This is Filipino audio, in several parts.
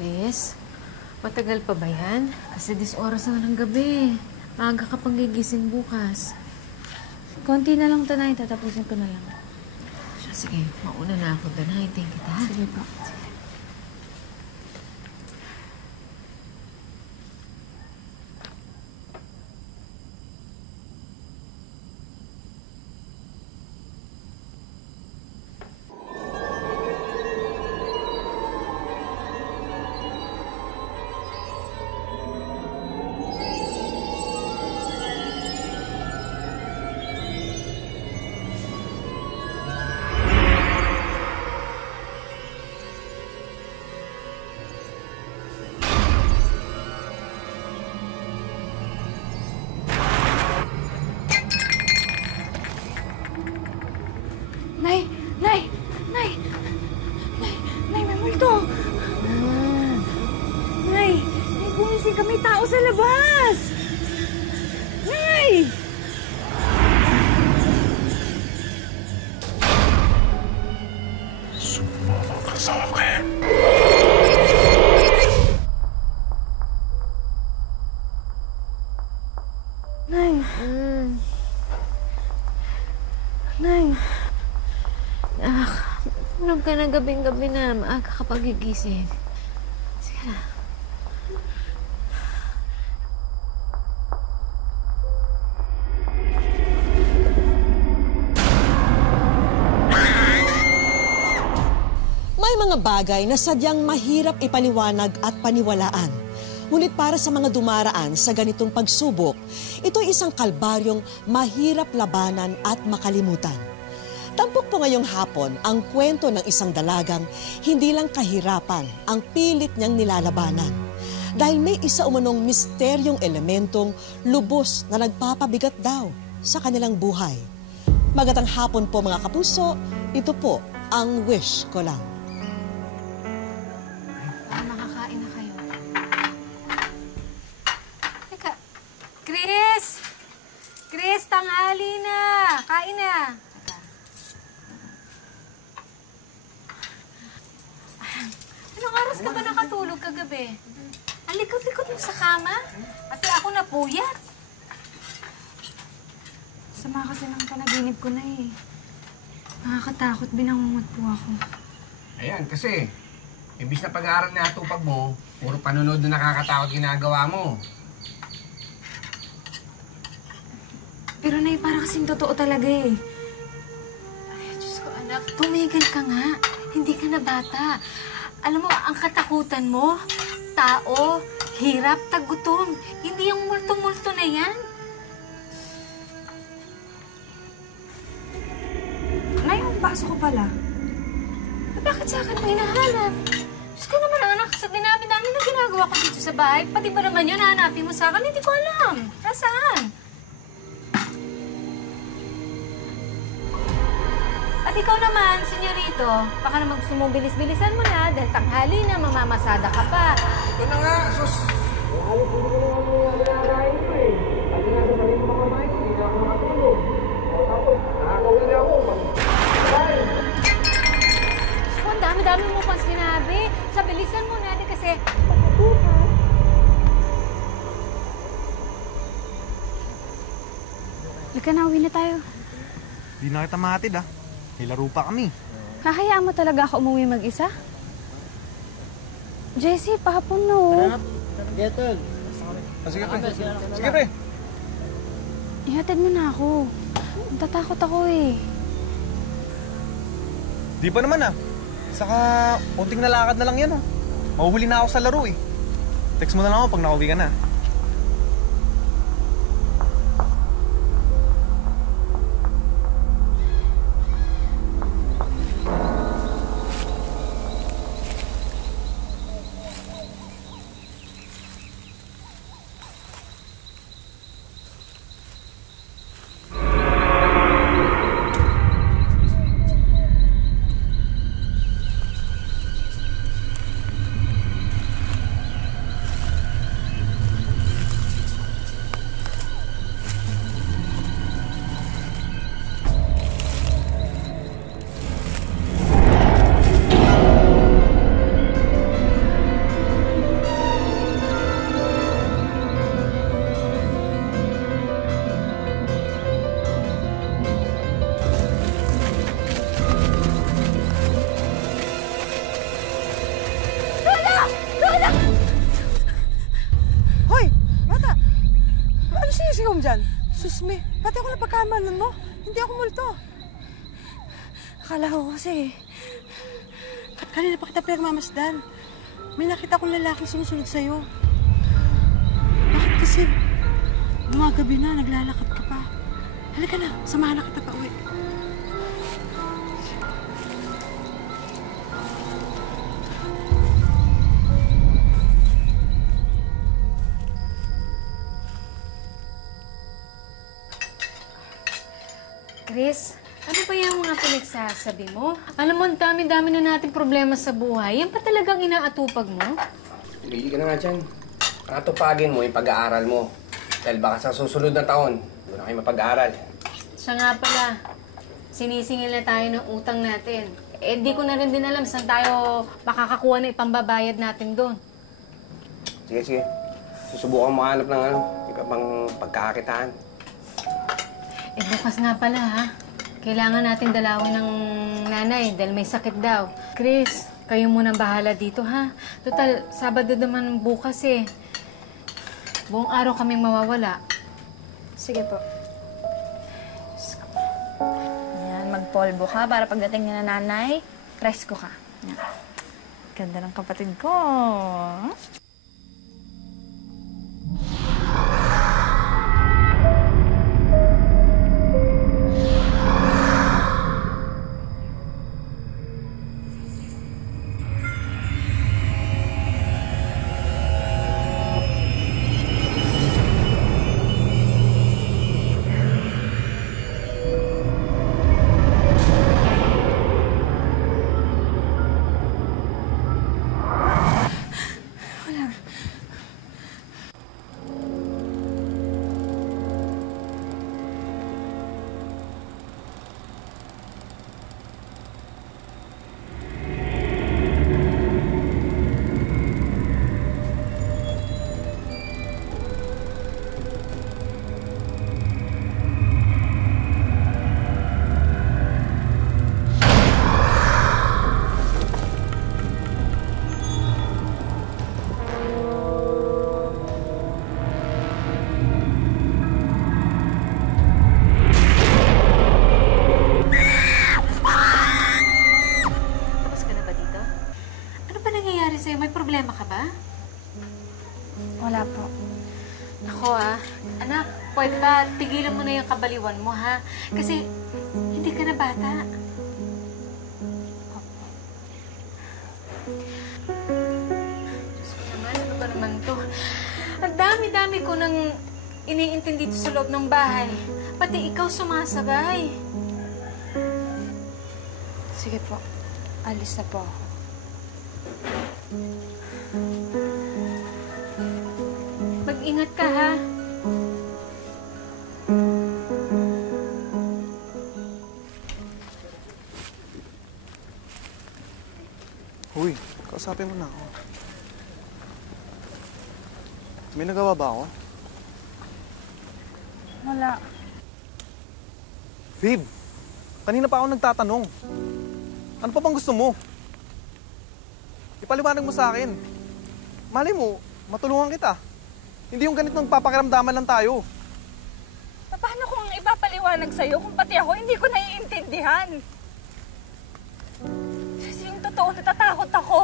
Chris, matagal pa ba yan? Kasi 10 oras na ng gabi. Maaga ka pang gigising bukas. Konti na lang, Tanay. Tatapusin ko na yan. Sige, mauna na ako doon. Hintayin kita. Sige po. Nay! Nay! Nay! Nay! Nay, may multo! Nay! Nay, gumising ka. May tao sa labas! Nay! Sumama ka sa akin. Nay! Nay! Anak, tulog ka na gabing-gabi na. Maaga ka pang gigising. Sige na. May mga bagay na sadyang mahirap ipaliwanag at paniwalaan. Ngunit para sa mga dumaraan sa ganitong pagsubok, ito'y isang kalbaryong mahirap labanan at makalimutan. Tampok po ngayong hapon ang kwento ng isang dalagang hindi lang kahirapan ang pilit niyang nilalabanan. Dahil may isa umanong misteryong elementong lubos na nagpapabigat daw sa kanilang buhay. Magatang hapon po mga kapuso, ito po ang wish ko lang. Makakain na kayo. Teka, Chris! Chris, tanghali na! Kain na! Anong oras ka ba nakatulog kagabi? Ang likot-likot mo sa kama? Pati ako napuyat. Sama kasi ng panaginip ko na eh. Nakakatakot, binangungot po ako. Ayan, kasi imbis na pag-aaral na atupag mo, puro panonood na nakakatakot ginagawa mo. Pero Nay, para kasing totoo talaga eh. Ay, Diyos ko, anak. Tumigil ka nga. Hindi ka na bata. Alam mo, ang katakutan mo, tao, hirap, tagutom. Hindi yung multo-multo na yan. Nay, ang pasok ko pala. Bakit sa akin mo hinahanap? Diyos ko naman, anak, sa dinami-dami na ginagawa ko dito sa bahay, pati ba naman yun, hahanapin mo sa akin? Hindi ko alam. Nasaan? At ikaw naman, senyorito, baka naman gusto mong bilis-bilisan mo na dahil tanghali na, mamamasada ka pa. Ito na nga, sus! Halos hindi ko naman mga ginagahin ko eh. Pati nga sa maling mamamain ko, hindi na ako makatulog. Tapos, nakakawin na ako. So, ang dami-dami mo pang sinabi. Sa bilisan mo natin kasi... Halika na, uwi na tayo. Di na kita mahatid ah. May laro pa kami. Hahayaan mo talaga ako umuwi mag-isa? Jessie, pahapon na oh. Sige, pre. Sige, pre. Ihatid mo na ako. Natatakot ako eh. Di pa naman ah. Saka, unting nalakad na lang yan oh. Mahuhuli na ako sa laro eh. Text mo na lang ako pag nakauwi ka na. Diyos me, pati ako napagkamalan mo. Hindi ako multo. Akala ko kasi, kanina pa kita pinagmamasdan. May nakita kong lalaking sumusunod sa'yo. Bakit kasi, gumagabi na, naglalakad ka pa. Halika na, samahan na kita pa uwi. Chris, ano ba yung mga pinagsasabi mo? Alam mo, ang dami-dami na nating problema sa buhay. Yan pa talagang inaatupag mo? Tumigil ka na nga dyan. Nakatupagin mo yung pag-aaral mo. Dahil baka sa susunod na taon, doon na kayo mapag-aaral. Siya nga pala, sinisingil na tayo ng utang natin. Eh, di ko na rin din alam saan tayo makakakuha na ipambabayad natin doon. Sige, sige. Susubukan mo hanap ng pang pagkakakitaan. Eh, bukas nga pala, ha? Kailangan natin dalawin ng nanay dahil may sakit daw. Chris, kayo munang bahala dito, ha? Total, Sabado naman bukas, eh. Buong araw kaming mawawala. Sige po. Yan, magpolvo ka para pagdating niya na nanay, presko ka. Yan. Ganda ng kapatid ko. May problema ka ba? Wala po. Ako anak, pwede ba tigilan mo na yung kabaliwan mo, ha? Kasi hindi ka na bata. Diyos ko naman, ano ba naman to? Ang dami-dami ko nang iniintindi dito sa loob ng bahay. Pati ikaw sumasabay. Sige po. Alis na po ako. Mag-ingat ka, ha? Uy, kausapin mo na ako. May nagawa ba ako? Wala. Babe, kanina pa ako nagtatanong. Ano pa bang gusto mo? Ipaliwanag mo sa akin. Malay mo, matulungan kita. Hindi yung ganitong papakiramdaman lang tayo. Paano kung ipapaliwanag sa'yo kung pati ako hindi ko naiintindihan? Kasi yung totoo, natatakot ako.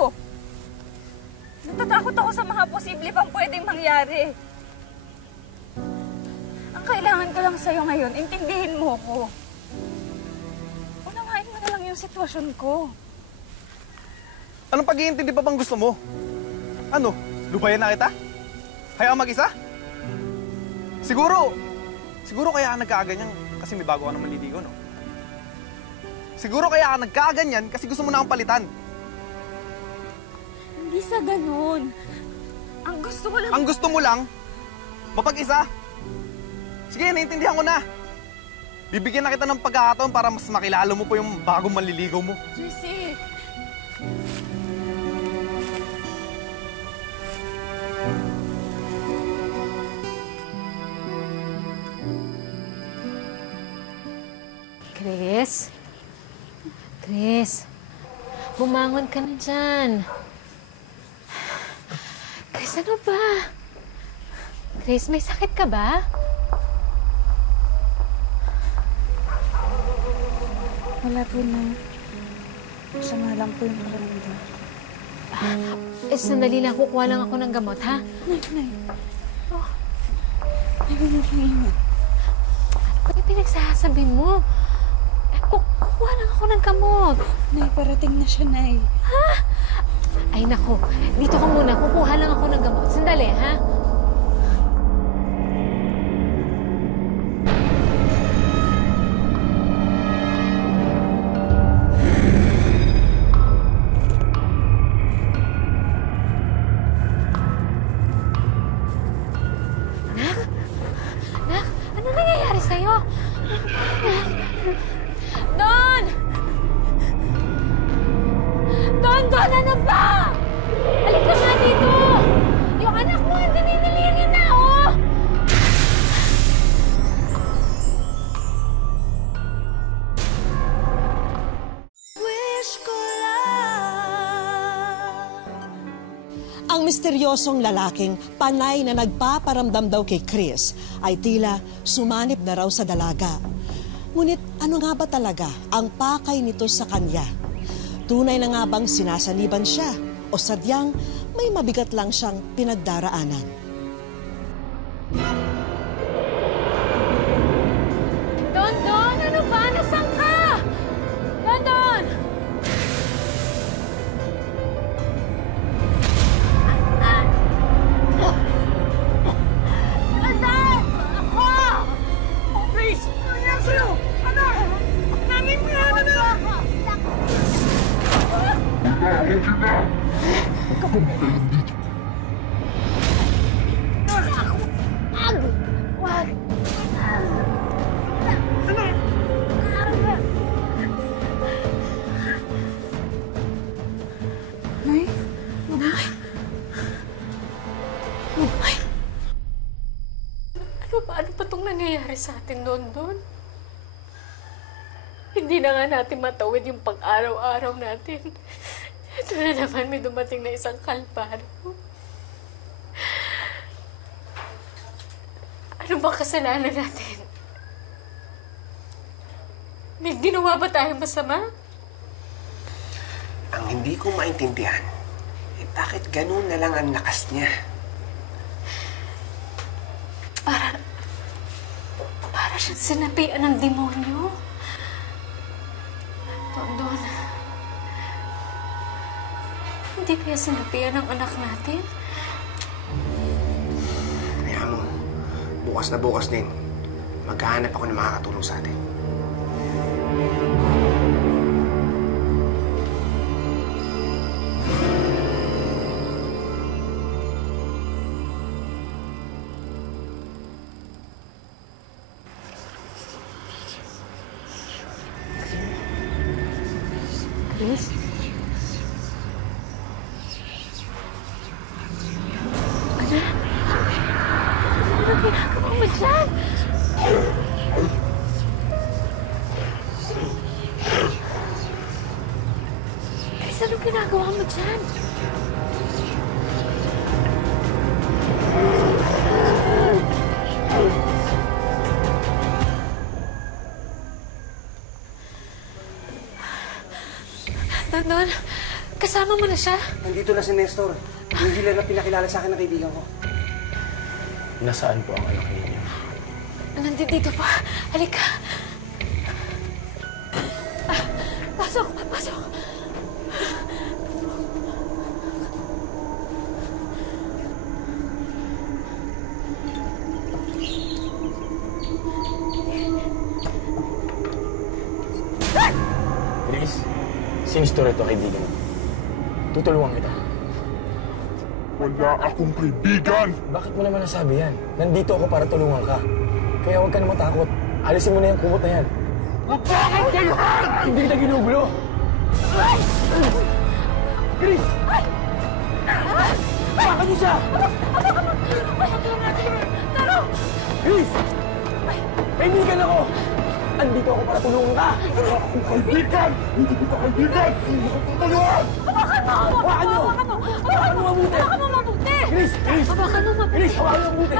Natatakot ako sa mga posible pang pwedeng mangyari. Ang kailangan ko lang sa'yo ngayon, intindihin mo ko. Unawain mo na lang yung sitwasyon ko. Anong pag-iintindi pa bang gusto mo? Ano? Lubayan na kita? Hayaan mag-isa? Siguro kaya ka nagkakaganyan kasi may bago ka naman liligo, no? Siguro kaya ka nagkakaganyan kasi gusto mo na akong palitan. Hindi sa ganun. Ang gusto ko lang... Ang gusto mo lang, mapag-isa. Sige, naiintindihan ko na. Bibigyan na kita ng pagkakataon para mas makilala mo po yung bagong manliligaw mo. Jesse! Chris, bumangon ka na dyan. Chris, ano ba? Chris, may sakit ka ba? Wala po na. Masama lang po yung pakiramdam. Sandali lang. Kukuha lang ako ng gamot, ha? Nay. Oh. Nay, huwag mo siyang iwan. Ano ba yung pinagsasabi mo? Kukuha lang ako ng gamot. Nay, parating na siya, Nay. Ha? Ay, nako. Dito ka muna. Kukuha lang ako ng gamot. Sandali, ha? Nak, ano nangyayari sa'yo? Don! Don, ano ba? Alik ka nga dito! Yung anak mo, hindi ninilirin na, oh! Ang misteryosong lalaking panay na nagpaparamdam daw kay Chris ay tila sumanib na raw sa dalaga. Ngunit ano nga ba talaga ang pakay nito sa kanya? Tunay na nga bang sinasaniban siya o sadyang may mabigat lang siyang pinagdaraanan? Don, ano ba? Nasaan ka? Don! Don! Ako! Please! Ano nangyari sa'yo? Anak! Nanay mo yan, anak! Wag! Nay? Ano ba itong nangyayari sa atin, Don? Hindi na nga natin matawid yung pang-araw-araw natin. Ito na naman, may dumating na isang kalbaryo. Ano bang kasalanan natin? May ginawa ba tayo masama? Ang hindi ko maintindihan, bakit ganun na lang ang lakas niya? Para siyang sinapian ng demonyo. Don, hindi kaya sinapian ng anak natin? Kaya mo, bukas na bukas din, maghahanap ako ng makakatulong sa atin. Chris? Ano ginagawa mo dyan? Chris, ano ginagawa mo dyan? Don, kasama mo na siya? Nandito na si Nestor. Yung dealer na pinakilala sa akin ng kaibigan ko. Nasaan po ang anak ninyo? Nandito pa. Halika. Pasok. Grace, si Nestor ito kaibigan mo. Tutulungan kita. Wala akong kaibigan! Bakit mo naman nasabi yan? Nandito ako para tulungan ka. Kaya huwag ka na matakot. Alisin mo na yung kumot na yan. Huwag ka akong bayuhan! Hindi kita ginugulo! Chris! Baka niyo siya! Chris! Kaibigan ako! Andito ako para tulungan ka! Wala akong kaibigan! Hindi kita kaibigan! Hindi ko tutulungan! Hawakan niyo! Hawakan mo mabuti! Chris! Hawakan mo mabuti! Chris! Hawakan mo mabuti!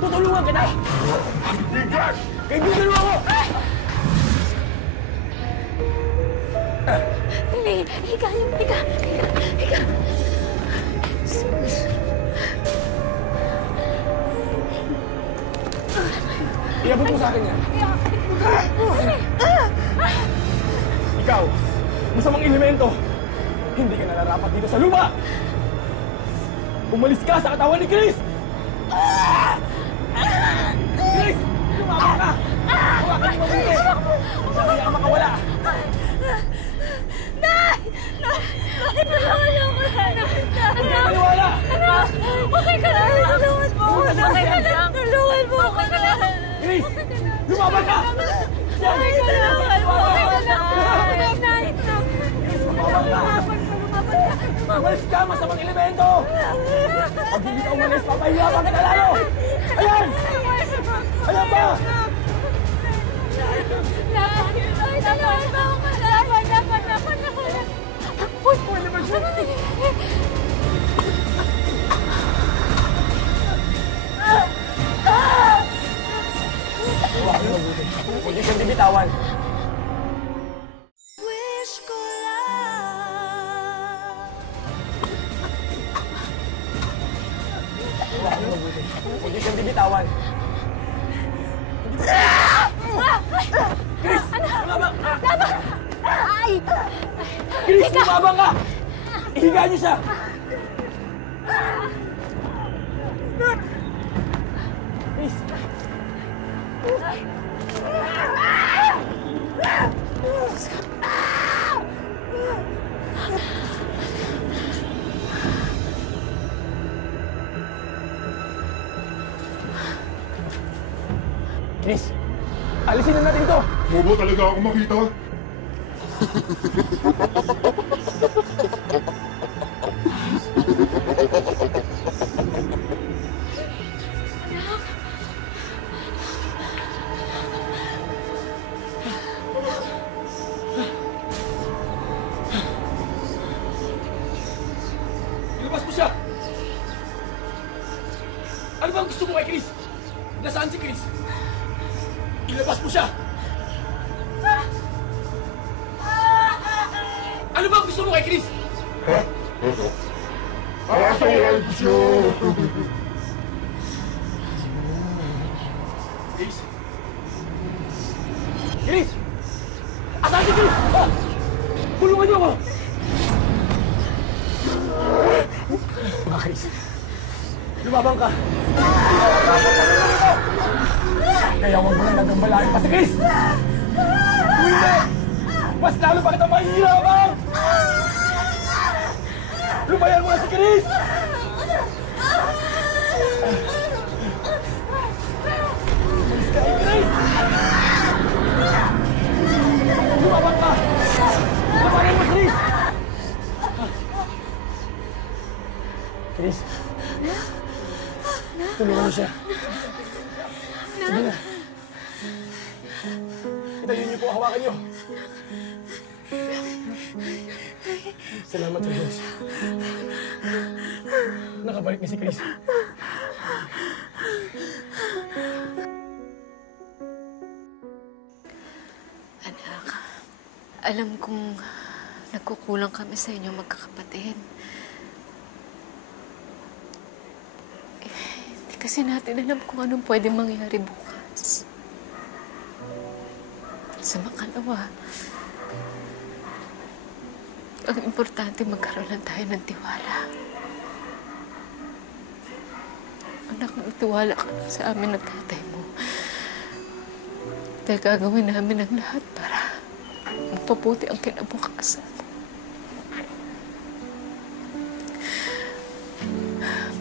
Tutulungan kita! Kaibigan! Kaibigan mo ako! Higa, higa, higa. Iabot mo sa akin yan. Ikaw, masamang elemento. Hindi ka nararapat dito sa lupa. Umalis ka sa katawan ni Chris! Chris! Lumaba ka! Hawakan mo mabuti! Siya kaya ka makawala! Nay! Tulungan niyo ako, Nay! Huwag ka maniwala! Okay ka lang! Tulungan mo ako! Okay ka lang! Tulungan mo ako! Chris! Lumaba ka! Nay! Tulungan mo! Okay ka lang! Nay! Chris, lumaba ka! Umalis ka, masamang elemento! Pag hindi ka umalis, papahiyapan ka na lalo! Ayan! Ayan pa! Huwag mo mabuti. Huwag niyo siyang bibitawan. Huwag mo mabuti. Huwag niyo siyang bibitawan. Chris! Lumabang! Ay! Chris, lumabang ka! Ihiga niyo siya! Chris! Chris, alisin na natin ito! Bobo talaga ako makita. Ilabas mo siya! Ano ba ang gusto mo kay Chris? Nasaan si Chris? Ilabas mo siya! Ano ba ang gusto mo kay Chris? Asahan ko siya! Chris? Chris! Asan si Chris? Ah! Tulungan niyo ako! Chris, lumabang ka! Kaya huwag mo lang nagambalain pa si Chris! Kung hindi, mas lalo pa kita mahihirapan! Lumayan mo na si Chris! Umalis ka kay Chris! Lumabang ka! Lumayan mo si Chris! Chris, tulungan mo siya. Sige na. Itayin niyo po, hawakan niyo. Salamat sa Diyos. Nakabalik na si Chris. Anak, alam kong nagkukulang kami sa inyo magkakapatid. Hindi kasi natin alam kung anong pwede mangyari bukas. Sa makalawa, ang importante magkaroon lang tayo ng tiwala. Anak, magtiwala ka sa amin ng tatay mo. Dahil gagawin namin ang lahat para mapabuti ang kinabukasan mo.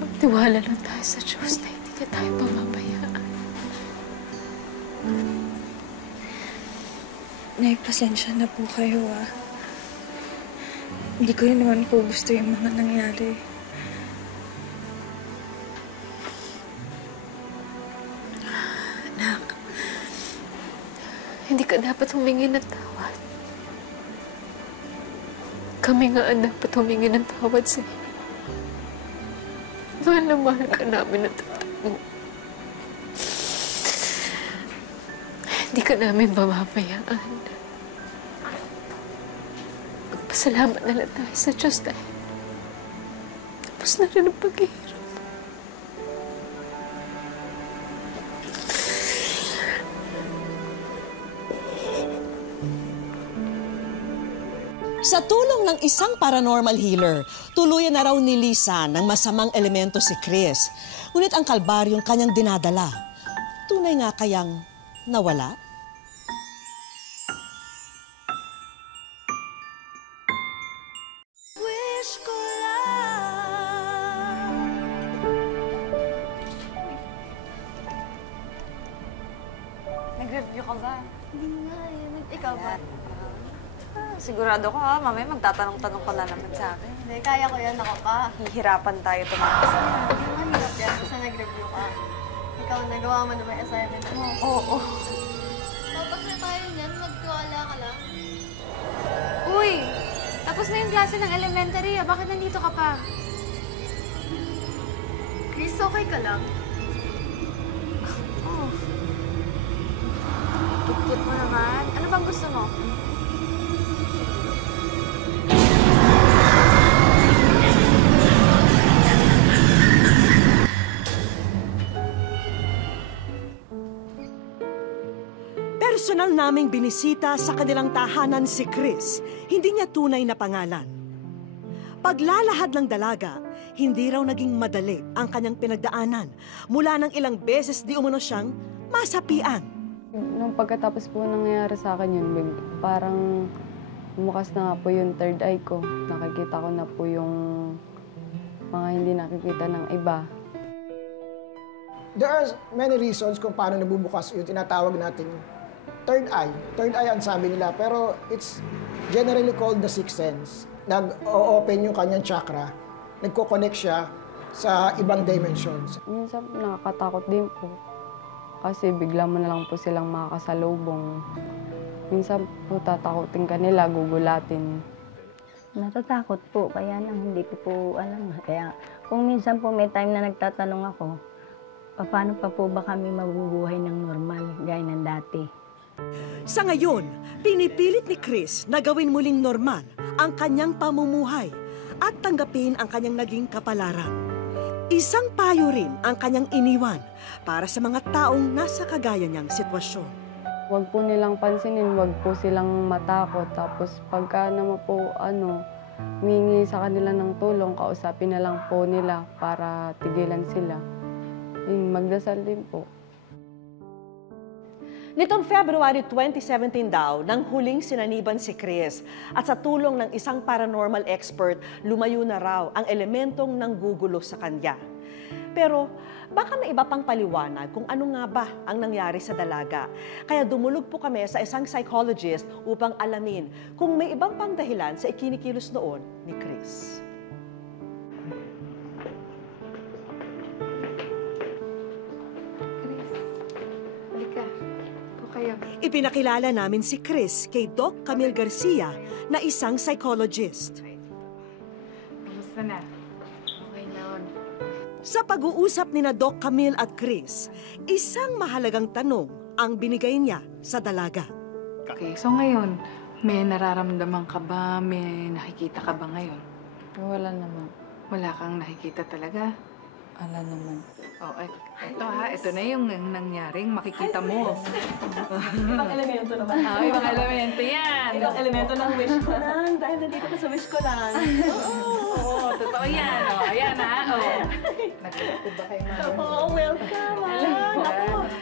Magtiwala lang tayo sa Diyos na hindi ka tayo pamabayaan. Nay, pasensya na po kayo, ah. Hindi ko rin naman po gusto yung mga nangyari. Anak, hindi ka dapat humingi ng tawad. Kami nga ang dapat humingi ng tawad sa iyo. Mahal na mahal ka namin ng tatay mo. Hindi ka namin mamamayaan. Pasalamat na lang tayo sa Diyos dahil tapos na rin ang paghihirap. Sa tulong ng isang paranormal healer, tuluyan na raw nilisan ng masamang elemento si Chris. Ngunit ang kalbaryong kanyang dinadala, tunay nga kayang nawala? Nag-review ka ba? Hindi nga eh. Ikaw ba? Sigurado ko ha, mamaya magtatanong-tanong ka na naman sa akin. Hindi, kaya ko yan. Ako pa. Hihirapan tayo tumakas. Hindi mahirap yan. Basta nag-review ka. Ikaw, nagawa mo na ba yung assignment mo? Oo. Tapos na tayo niyan. Magtiwala ka lang. Uy! Tapos na yung klase ng elementary ah. Bakit nandito ka pa? Chris, okay ka lang? Cute mo naman. Ano bang gusto mo? Personal naming binisita sa kanilang tahanan si Chris. Hindi niya tunay na pangalan. Paglalahad ng dalaga, hindi raw naging madali ang kanyang pinagdaanan mula nang ilang beses di umano siyang masapian. Nung pagkatapos po nangyayari sa akin yun, parang bumukas na nga po yung third eye ko. Nakikita ko na po yung mga hindi nakikita ng iba. There are many reasons kung paano nabubukas yung tinatawag nating third eye. Third eye ang sabi nila, pero it's generally called the sixth sense. Nag-o-open yung kanyang chakra, nagko-connect siya sa ibang dimensions. Minsan nakakatakot din po. Kasi bigla mo na lang po silang makakasalubong. Minsan po tatakotin ka nila, gugulatin. Natatakot po, kaya lang hindi ko po alam. Kaya kung minsan po may time na nagtatanong ako, paano pa po ba kami mabubuhay ng normal, gaya ng dati? Sa ngayon, pinipilit ni Chris na gawin muling normal ang kanyang pamumuhay at tanggapin ang kanyang naging kapalaran. Isang payo rin ang kanyang iniwan para sa mga taong nasa kagaya niyang sitwasyon. Huwag po nilang pansinin, huwag po silang matakot. Tapos pagka naman po, humingi sa kanila ng tulong, kausapin na lang po nila para tigilan sila. Magdasal din po. Nitong February 2017 daw, nang huling sinaniban si Chris at sa tulong ng isang paranormal expert, lumayo na raw ang elementong nanggugulo sa kanya. Pero baka may iba pang paliwanag kung ano nga ba ang nangyari sa dalaga. Kaya dumulog po kami sa isang psychologist upang alamin kung may ibang pang dahilan sa ikinikilos noon ni Chris. Ipinakilala namin si Chris kay Doc Camille Garcia na isang psychologist. Kamusta na? Okay na. Sa pag-uusap ni na Doc Camille at Chris, isang mahalagang tanong ang binigay niya sa dalaga. Okay, so ngayon, may nararamdaman ka ba? May nakikita ka ba ngayon? Wala naman. Wala kang nakikita talaga? Wala naman. Oh, ito na yung nangyaring makikita mo. Ibang elemento naman. Ibang elemento yan. Ibang elemento ng wish ko lang. Dahil nandito ka sa wish ko lang. Oo, totoo yan. Ayan ha. Nagkakapod ba kayo, Mami? Oo, welcome.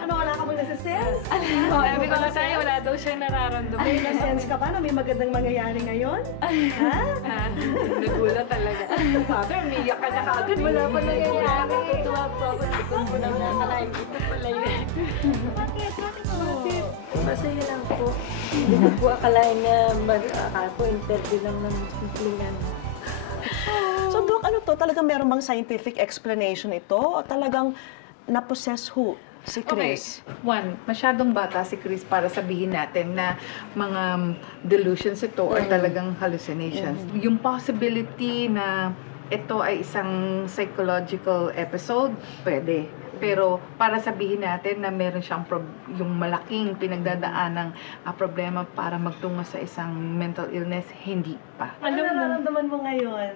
Ano, wala ka bang nasa-sense? Sabi ko na sa'yo, wala daw siya nararamdaman. Ay, nasa-sense ka ba na may magandang mangyayari ngayon? Ha? Nagulat talaga. Sabi, umiyak ka na kagad. Wala pa nangyayari. Tuwa po ako. Ito po na nakakain. Ito pala yun. Bakit? Masaya lang po. Hindi ko po akalain na akala po interview lang ng simplihan. So, Doc, ano to? Talagang meron bang scientific explanation ito? O talagang na-possess who? Si Chris? Okay. One, masyadong bata si Chris para sabihin natin na mga delusions ito or talagang hallucinations. Yung possibility na ito ay isang psychological episode, pwede. Pero para sabihin natin na meron siyang yung malaking pinagdadaanang problema para magtungo sa isang mental illness, hindi pa. Ano nararamdaman mo ngayon?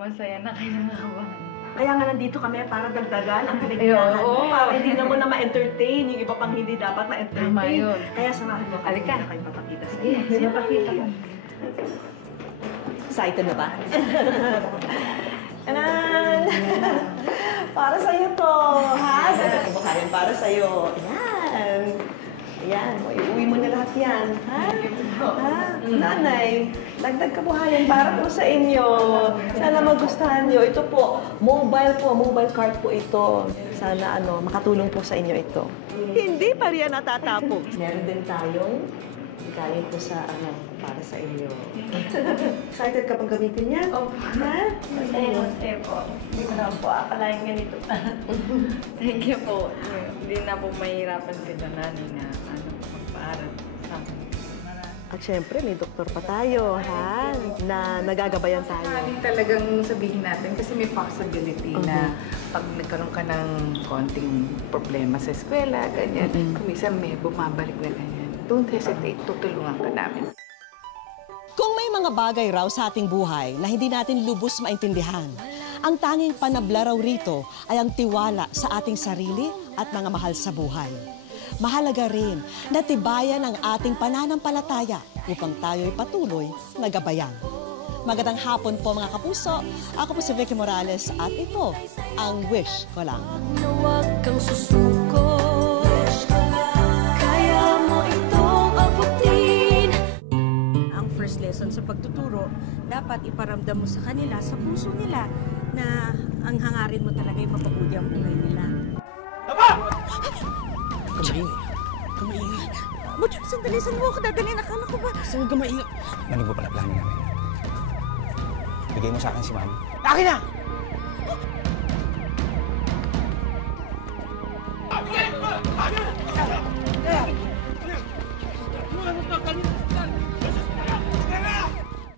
Masaya na kinakabahan. Kaya nga nandito kami para dagdagan ang kaligayahan mo. Para hindi na mo na ma-entertain yung iba pang hindi dapat ma-entertain. Tama yun. Kaya samahan mo. Halika. Kayo papakita sa'yo. Yes, papakita ko. Excited na ba? Anan! Para sa'yo to, ha? Dagdag mo kayo para sa'yo. Yan. Ayan, iuwi mo na lahat yan, ha? Ha? Nanay, dagdag kabuhayan para po sa inyo. Sana magustuhan nyo. Ito po, mobile card po ito. Sana makatulong po sa inyo ito. Hindi pa riyan natatapos. Meron din tayong galing po sa para sa inyo. Excited ka pang gamitin yan? Opo. Ha? Masaya po. Hindi ko na po akalain ganito pa. Thank you po. Hindi na po mahirapan ka dyan, Nani, na magpaaral sa akin. At syempre, may doktor pa tayo, ha? Na nagagabayan tayo. Talagang sabihin natin kasi may possibility na pag nagkaroon ka ng konting problema sa eskwela, ganyan, kuminsan may bumabalik na ganyan. Don't hesitate, tutulungan ka namin. Kung may mga bagay raw sa ating buhay na hindi natin lubos maintindihan, ang tanging panabla raw rito ay ang tiwala sa ating sarili at mga mahal sa buhay. Mahalaga rin na tibayan ang ating pananampalataya upang tayo'y patuloy na gabayan. Magandang hapon po mga kapuso. Ako po si Vicky Morales at ito ang Wish Ko Lang. Huwag kang susuko. Kaya mo itong abutin. Ang first lesson sa pagtuturo, dapat iparamdam mo sa kanila, sa puso nila, na ang hangarin mo talaga ay mapabuti ang buhay nila. Kamaingay. Butch, sandali, saan mo ako dadalhin? Akala ko ba? Saan kamaingay? Narinig mo pala plano namin. Bigay mo sa akin si Ma'am. Akin na!